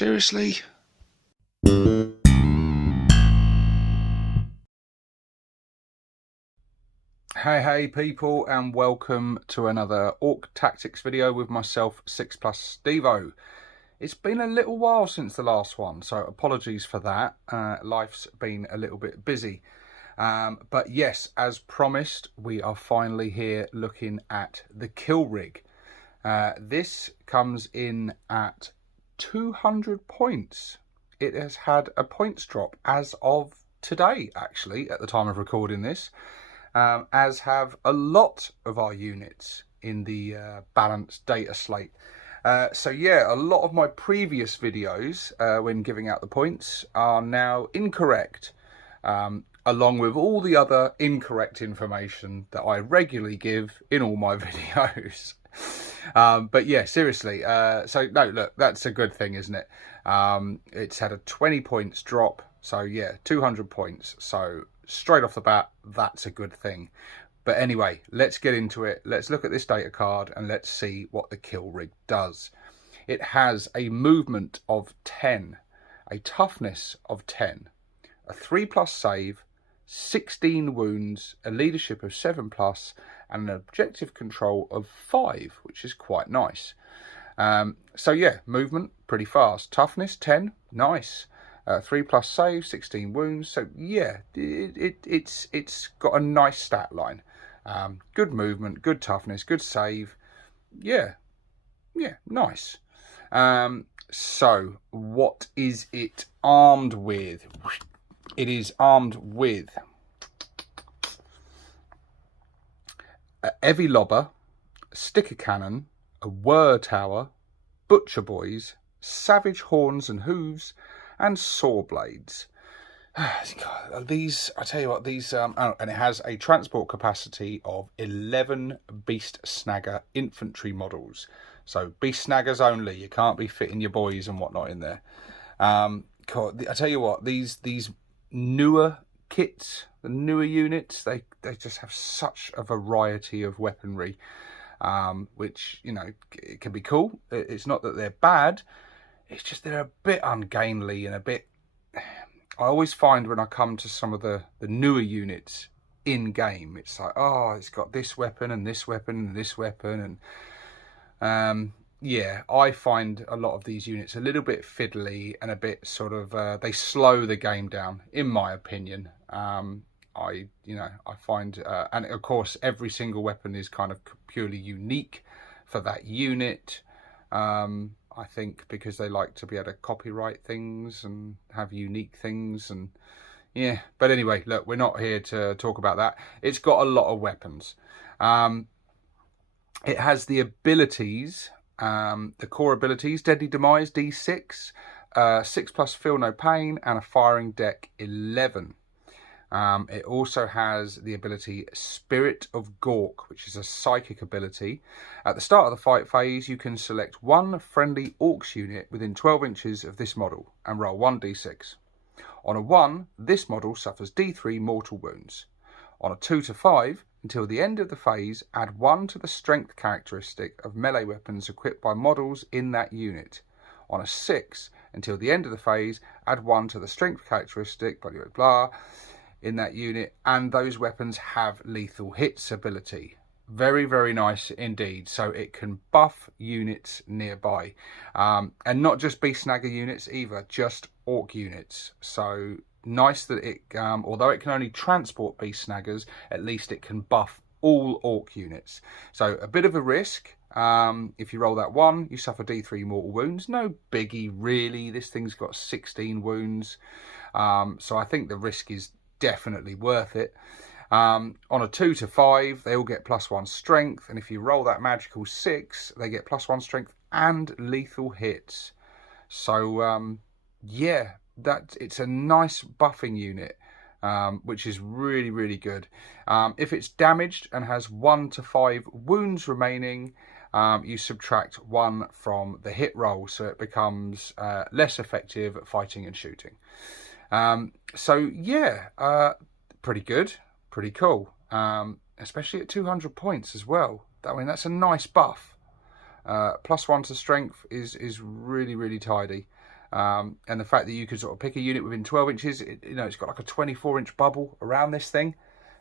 Seriously? Hey people, and welcome to another Orc Tactics video with myself, 6+ Stevo. It's been a little while since the last one, so apologies for that. Life's been a little bit busy. But yes, as promised, we are finally here looking at the kill rig. This comes in at 200 points. It has had a points drop as of today, actually, at the time of recording this, as have a lot of our units in the balanced data slate. So yeah, a lot of my previous videos when giving out the points are now incorrect, along with all the other incorrect information that I regularly give in all my videos. But yeah, seriously, so no, look, that's a good thing, isn't it? It's had a 20 points drop, so yeah, 200 points, so straight off the bat, that's a good thing. But anyway, let's get into it. Let's look at this data card and let's see what the kill rig does. It has a movement of 10, a toughness of 10, a 3+ save, 16 wounds, a leadership of 7+, and an objective control of 5, which is quite nice. So yeah, movement pretty fast. Toughness 10, nice. 3+ save, 16 wounds. So yeah, it's got a nice stat line. Good movement, good toughness, good save. Yeah, nice. So what is it armed with? It is armed with a heavy lobber, a sticker cannon, a whir tower, butcher boys, savage horns and hooves, and saw blades. These, I tell you what, these, and it has a transport capacity of 11 Beast Snagga infantry models. So Beast Snaggas only. You can't be fitting your boys and whatnot in there. I tell you what, these newer kits, the newer units, they just have such a variety of weaponry, which, you know, it can be cool. It's not that they're bad. It's just they're a bit ungainly and a bit... I always find when I come to some of the newer units in-game, it's like, oh, it's got this weapon and this weapon and this weapon. And yeah, I find a lot of these units a little bit fiddly and a bit sort of... they slow the game down, in my opinion. I find... and of course, every single weapon is kind of purely unique for that unit. I think because they like to be able to copyright things and have unique things, and yeah. But anyway, look, we're not here to talk about that. It's got a lot of weapons. It has the abilities, the core abilities: Deadly Demise D6, 6+ Feel No Pain, and a firing deck 11. It also has the ability Spirit of Gork, which is a psychic ability. At the start of the fight phase, you can select one friendly Orks unit within 12 inches of this model and roll 1d6. On a 1, this model suffers d3 mortal wounds. On a 2 to 5, until the end of the phase, add 1 to the strength characteristic of melee weapons equipped by models in that unit. On a 6, until the end of the phase, add 1 to the strength characteristic, blah, blah, blah, in that unit, and those weapons have lethal hits ability. Very, very nice indeed. So it can buff units nearby, and not just Beast Snagga units either, just Orc units. So nice that it, although it can only transport Beast Snaggas, at least it can buff all Orc units. So a bit of a risk. If you roll that 1, you suffer d3 mortal wounds. No biggie really. This thing's got 16 wounds, so I think the risk is definitely worth it. On a 2 to 5, they all get +1 strength, and if you roll that magical 6, they get +1 strength and lethal hits. So yeah, it's a nice buffing unit, which is really, really good. If it's damaged and has 1 to 5 wounds remaining, you subtract 1 from the hit roll, so it becomes less effective at fighting and shooting. So yeah, pretty good, pretty cool, especially at 200 points as well. I mean, that's a nice buff. +1 to strength is really, really tidy. And the fact that you can sort of pick a unit within 12 inches, it's got like a 24-inch bubble around this thing.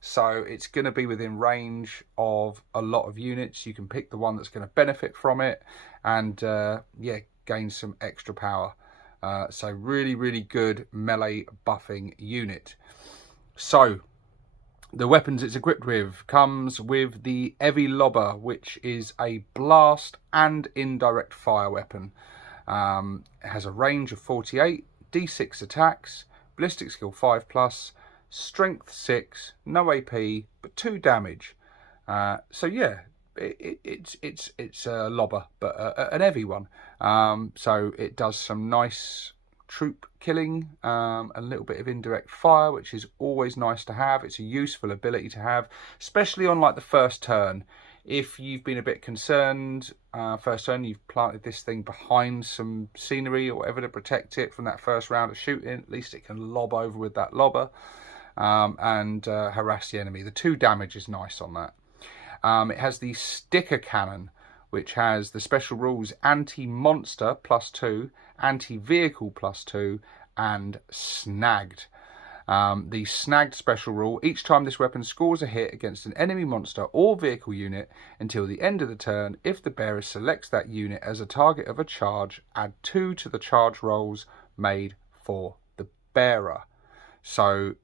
So it's going to be within range of a lot of units. You can pick the one that's going to benefit from it and, yeah, gain some extra power. So really, really good melee buffing unit. So the weapons it's equipped with comes with the Heavy Lobber, which is a blast and indirect fire weapon. It has a range of 48, D6 attacks, ballistic skill 5+, strength 6, no AP, but 2 damage. So yeah, it's a lobber, but an heavy one. So it does some nice troop killing, a little bit of indirect fire, which is always nice to have. It's a useful ability to have, especially on like the first turn. If you've been a bit concerned, first turn, you've planted this thing behind some scenery or whatever to protect it from that first round of shooting, at least it can lob over with that lobber and harass the enemy. The 2 damage is nice on that. It has the Sticker Cannon, which has the special rules Anti-Monster +2, Anti-Vehicle +2, and Snagged. The Snagged special rule: each time this weapon scores a hit against an enemy monster or vehicle unit until the end of the turn, if the bearer selects that unit as a target of a charge, add 2 to the charge rolls made for the bearer. So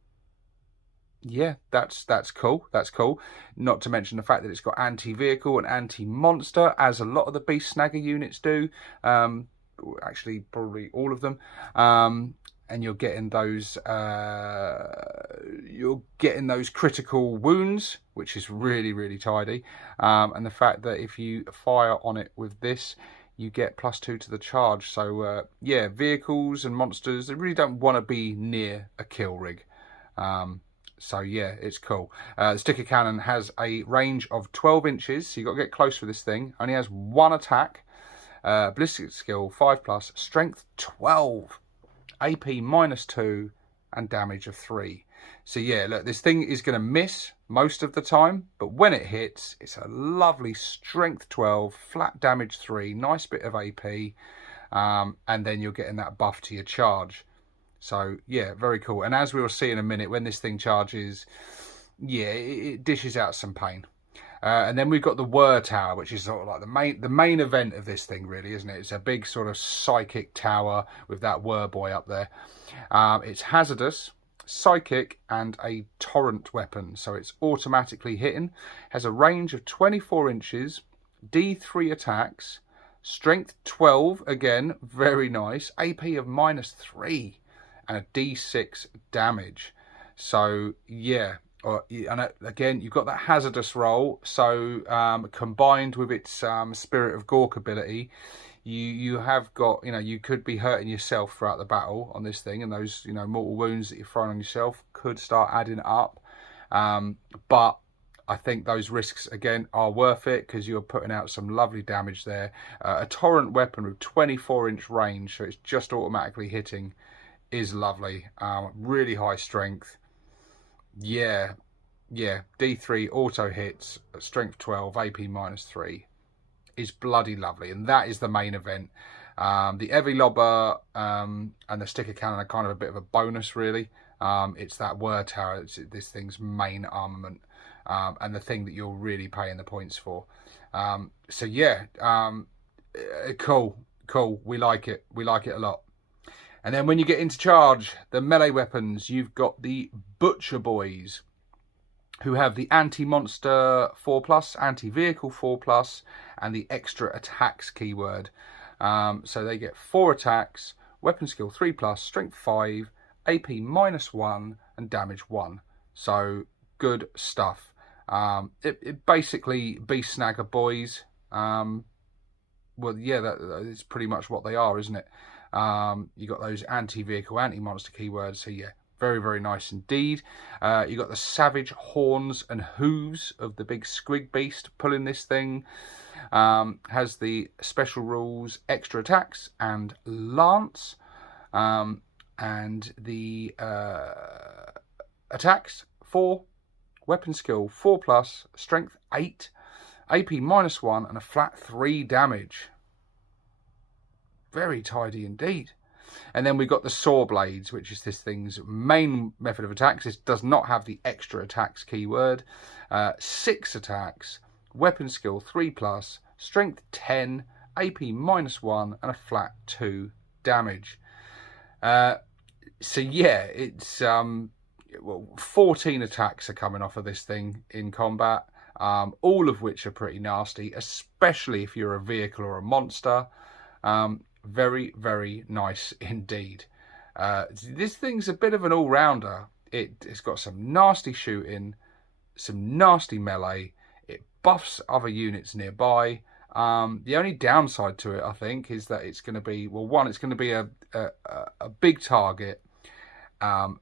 yeah, that's cool. That's cool. Not to mention the fact that it's got anti-vehicle and anti-monster, as a lot of the Beast Snagga units do. Actually, probably all of them. And you're getting those critical wounds, which is really, really tidy. And the fact that if you fire on it with this, you get +2 to the charge. So yeah, vehicles and monsters, they really don't want to be near a kill rig. So yeah, it's cool. The Sticker Cannon has a range of 12 inches, so you've got to get close for this thing. Only has 1 attack, ballistic skill 5+, strength 12, AP -2, and damage of 3. So yeah, look, this thing is going to miss most of the time, but when it hits, it's a lovely strength 12, flat damage 3, nice bit of AP, and then you're getting that buff to your charge. So yeah, very cool. And as we will see in a minute, when this thing charges, yeah, it dishes out some pain. And then we've got the Whir Tower, which is sort of like the main event of this thing, really, isn't it? It's a big sort of psychic tower with that Whir boy up there. It's hazardous, psychic, and a torrent weapon, so it's automatically hitting. Has a range of 24 inches, D3 attacks, strength 12, again, very nice, AP of -3. And a D6 damage. So yeah, and again, you've got that hazardous roll. So combined with its Spirit of Gork ability, you have got, you could be hurting yourself throughout the battle on this thing, and those mortal wounds that you're throwing on yourself could start adding up. But I think those risks again are worth it, because you're putting out some lovely damage there. A torrent weapon with 24-inch range, so it's just automatically hitting, is lovely. Really high strength. Yeah, D3 auto hits, strength 12, AP -3 is bloody lovely, and that is the main event. The Heavy Lobber and the Sticker Cannon are kind of a bit of a bonus, really. It's that Whir Tower, it's this thing's main armament, and the thing that you're really paying the points for. So yeah, cool. We like it a lot. And then when you get into charge, the melee weapons, you've got the Butcher Boys, who have the Anti-Monster 4+, Anti-Vehicle 4+, and the Extra Attacks keyword. So they get 4 attacks, Weapon Skill 3+, Strength 5, AP -1, and Damage 1. So good stuff. It basically Beast Snagga Boys. Well, yeah, that is pretty much what they are, isn't it? You got those anti-vehicle, anti-monster keywords. So yeah, very, very nice indeed. You got the savage horns and hooves of the big squig beast pulling this thing. Has the special rules, extra attacks, and lance. And the attacks 4, weapon skill 4+, strength 8, AP -1, and a flat 3 damage. Very tidy indeed. And then we've got the saw blades, which is this thing's main method of attacks. This does not have the extra attacks keyword. 6 attacks, weapon skill 3+, strength 10, AP -1, and a flat 2 damage. So yeah, it's 14 attacks are coming off of this thing in combat, all of which are pretty nasty, especially if you're a vehicle or a monster. Very, very nice indeed. This thing's a bit of an all-rounder. It's got some nasty shooting, some nasty melee. It buffs other units nearby. The only downside to it, I think, is that it's going to be, well, one, it's going to be a big target.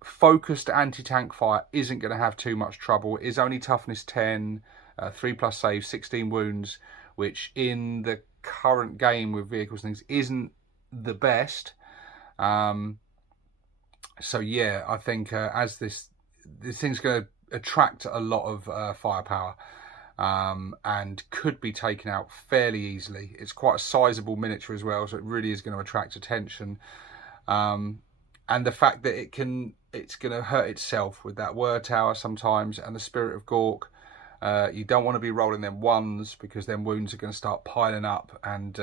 Focused anti-tank fire isn't going to have too much trouble. It is only toughness 10, 3+ save, 16 wounds, which in the current game with vehicles and things isn't the best. So yeah, I think as this thing's going to attract a lot of firepower, and could be taken out fairly easily. It's quite a sizable miniature as well, so it really is going to attract attention. And the fact that it's going to hurt itself with that word tower sometimes, and the Spirit of Gork. You don't want to be rolling them ones, because then wounds are going to start piling up. And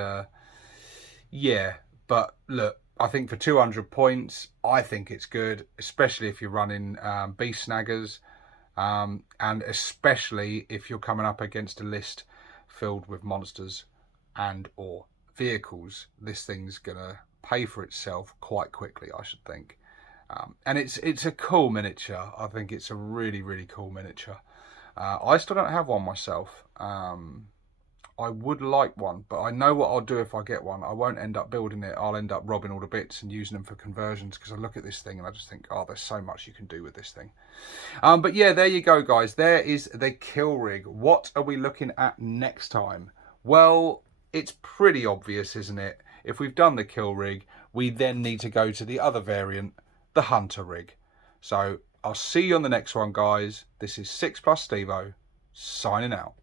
yeah, but look, I think for 200 points, I think it's good, especially if you're running Beast Snaggas, and especially if you're coming up against a list filled with monsters and or vehicles. This thing's going to pay for itself quite quickly, I should think. And it's a cool miniature. I think it's a really, really cool miniature. I still don't have one myself. I would like one, but I know what I'll do if I get one. I won't end up building it. I'll end up robbing all the bits and using them for conversions, because I look at this thing and I just think, oh, there's so much you can do with this thing. But yeah, there you go, guys. There is the kill rig. What are we looking at next time? Well, it's pretty obvious, isn't it? If we've done the kill rig, we then need to go to the other variant, the hunter rig. So I'll see you on the next one, guys. This is 6+ Stevo, signing out.